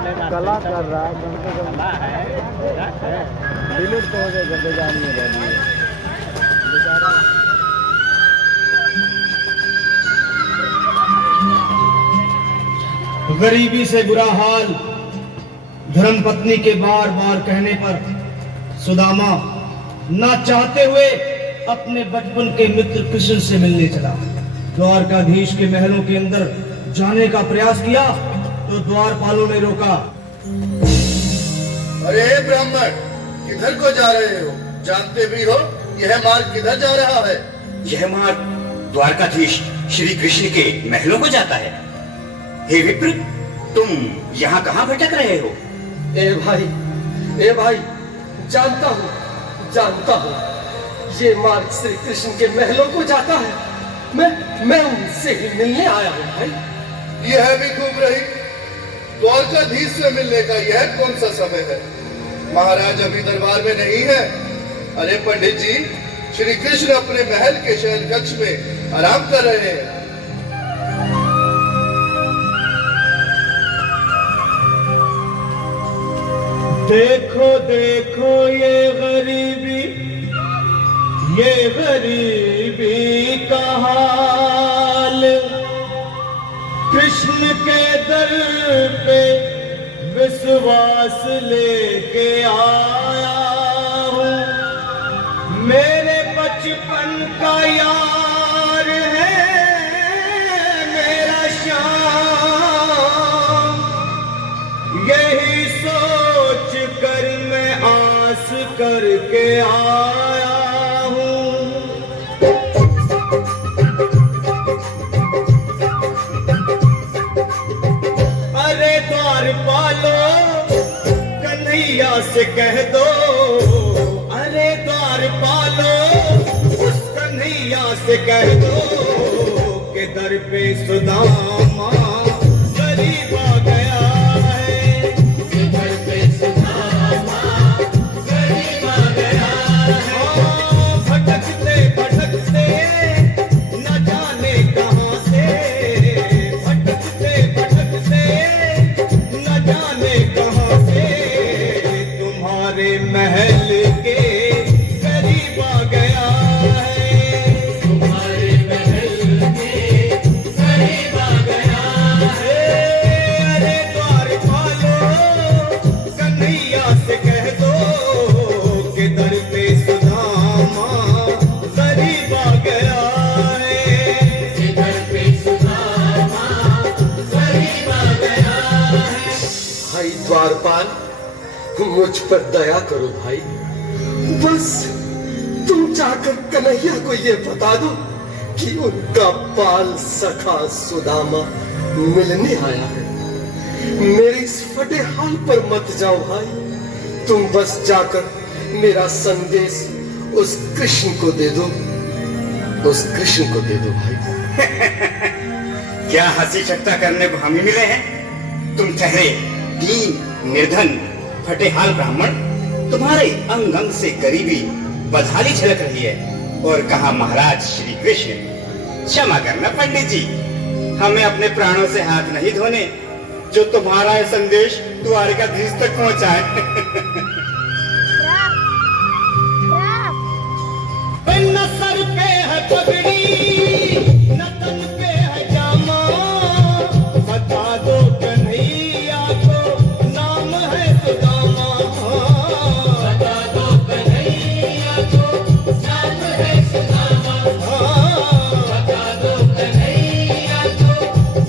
कला कर रहा है, कम से कम डिलीट तो हो गए, बेजानी हो रही है बेचारा। गरीबी से बुरा हाल धर्मपत्नी के बार बार कहने पर सुदामा ना चाहते हुए अपने बचपन के मित्र कृष्ण से मिलने चला। द्वारकाधीश के महलों के अंदर जाने का प्रयास किया तो द्वारपालों ने रोका। अरे ब्राह्मण, किधर को जा रहे हो? जानते भी हो यह मार्ग किधर जा रहा है? यह मार्ग द्वारकाधीश श्री कृष्ण के महलों को जाता है। हे विप्र, तुम यहाँ कहाँ भटक रहे हो? ए भाई, जानता हूँ, ये मार्ग श्री कृष्ण के महलों को जाता है। मैं उनसे ही मिलने आया हूँ भाई। यह भी घूम रही, द्वारकाधीश से मिलने का यह कौन सा समय है? महाराज अभी दरबार में नहीं है। अरे पंडित जी, श्री कृष्ण अपने महल के शयन कक्ष में आराम कर रहे हैं। देखो देखो ये गरीबी का हाल, कृष्ण के दर पे विश्वास लेके आया हूँ। मेरे बचपन का यार है मेरा श्याम, यही सोच कर मैं आस करके आया हूँ। अरे द्वारपालो, कन्हैया से कह दो, अरे द्वारपालो, उस कन्हैया से कह दो कि दर पे सुदामा गरीब आ गया। द्वारपाल, मुझ पर दया करो भाई। बस तुम जाकर कन्हैया को ये बता दो कि उनका बाल सखा सुदामा मिलने आया है। मेरे इस फटे हाल पर मत जाओ भाई। तुम बस जाकर मेरा संदेश उस कृष्ण को दे दो, उस कृष्ण को दे दो भाई। क्या हंसी ठट्टा करने को हम ही मिले हैं? तुम ठहरे दीन निर्धन फटे हाल ब्राह्मण, तुम्हारे अंग अंग से गरीबी बदहाली झलक रही है। और कहा महाराज श्री कृष्ण। क्षमा करना पंडित जी, हमें अपने प्राणों से हाथ नहीं धोने जो तुम्हारा यह संदेश द्वारकाधीश तक पहुंचाए। न सर पे है पगड़ी, न तन पे है जामा, बता दो कन्हैया को नाम है सुदामा। बता दो कन्हैया को नाम है सुदामा। बता दो कन्हैया को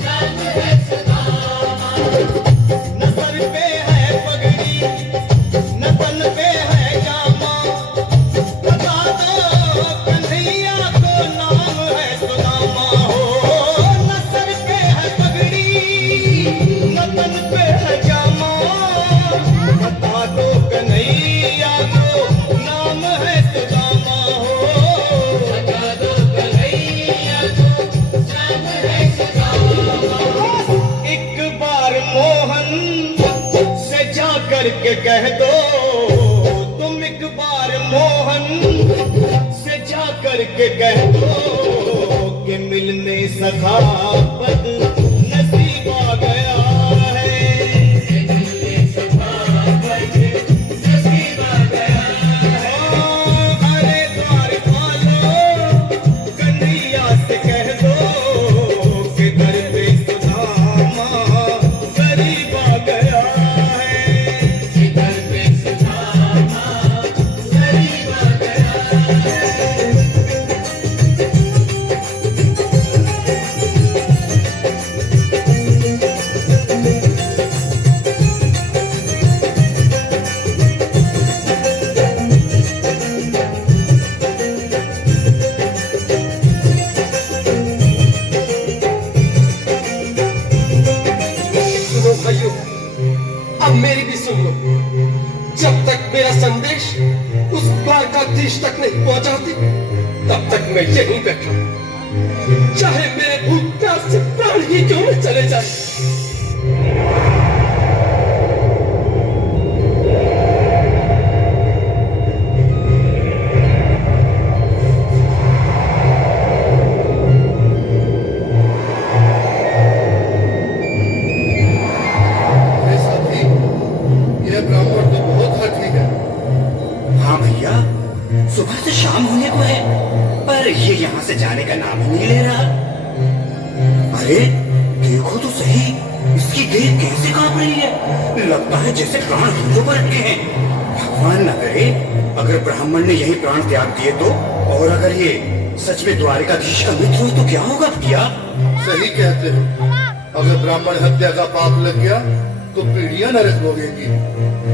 नाम है सुदामा। न सर पे है पगड़ी, न तन पे है जामा, बता दो कन्हैया को नाम है सुदामा। हो न सर पे है पगड़ी, न तन पे है जामा, बता दो कन्हैया को नाम है सुदामा। हो बता दो कन्हैया को नाम है सुदामा। एक बार मोहन से जा करके कह दो, तुम एक बार मोहन से जा करके कह दो कि मिलने सखा पद नसीब आ गया है। भाइयों, अब मेरी भी सुन लो। जब तक मेरा संदेश उस द्वारकाधीश तक नहीं पहुंचाती, तब तक मैं यहीं बैठा, चाहे मेरे भूख प्यास से प्राण ही क्यों न चले जाए। अरे साथी, यह ब्राह्मण तो बहुत हठी है। हाँ भैया, सुबह से शाम होने को है, पर ये यहाँ से जाने का नाम ही नहीं ले रहा। अरे देखो तो सही, इसकी देह कैसे कांप रही है। लगता है जैसे प्राण हिंदों पर अटके हैं। भगवान न करे अगर ब्राह्मण ने यही प्राण त्याग दिए तो, और अगर ये सच में द्वारिकाधीश का मित्र हो तो क्या होगा भैया? सही कहते हो। अगर ब्राह्मण हत्या का पाप लग गया तो पीढ़ियां नरक भोगेंगी।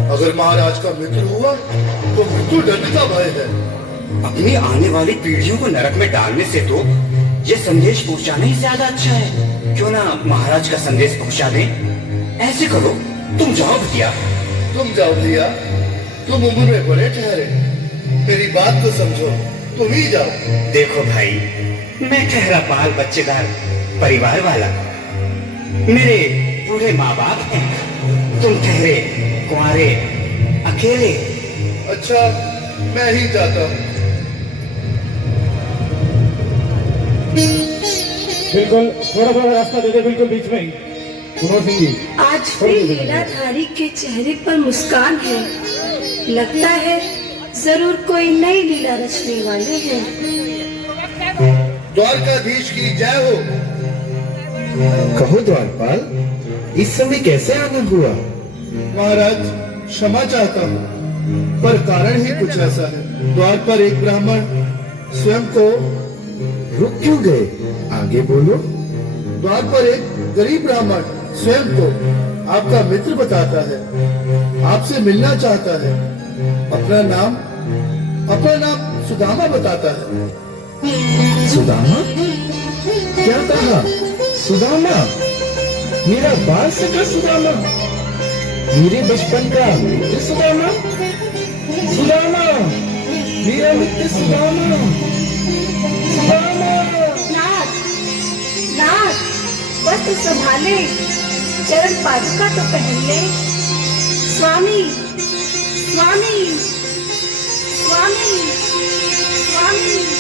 अगर महाराज का मित्र हुआ तो मृत्यु दंड का भय है। अपनी आने वाली पीढ़ियों को नरक में डालने से तो ये संदेश पहुंचाना ही ज्यादा अच्छा है। क्यों ना महाराज का संदेश पहुंचा दें? ऐसे करो, तुम जाओ भैया। तुम जाओ भैया, तुम उम्र में बड़े ठहरे, मेरी बात तो समझो, तुम ही जाओ। देखो भाई, मैं ठहरा बाल बच्चेदार परिवार वाला, मेरे बूढ़े माँ बाप हैं, तुम ठहरे कुंवारे अकेले। अच्छा, मैं ही जाता हूँ। बिल्कुल थोड़ा थोड़ा रास्ता दे दे, बिल्कुल बीच में ही। कुंवर सिंह जी, आज फिर लीलाधारी के चेहरे पर मुस्कान है। लगता है जरूर कोई नई लीला रचने वाले हैं। द्वारकाधीश की जय हो। कहो द्वारपाल, इस समय कैसे आना हुआ? महाराज, क्षमा चाहता हूँ, पर कारण ही कुछ ऐसा है। द्वार पर एक ब्राह्मण स्वयं को रुक क्यों गए? आगे बोलो। द्वार पर एक गरीब ब्राह्मण स्वयं को आपका मित्र बताता है, आपसे मिलना चाहता है। अपना नाम सुदामा बताता है। सुदामा? क्या कहा? सुदामा? मेरा बाल सका सुदामा? मेरे बचपन का मित्र सुदामा? सुदामा, मेरा मित्र सुदामा। सुदामा। नाथ, नाथ, वस्त्र संभाले, चरण पादुका तो पहन ले। स्वामी, स्वामी, स्वामी, स्वामी।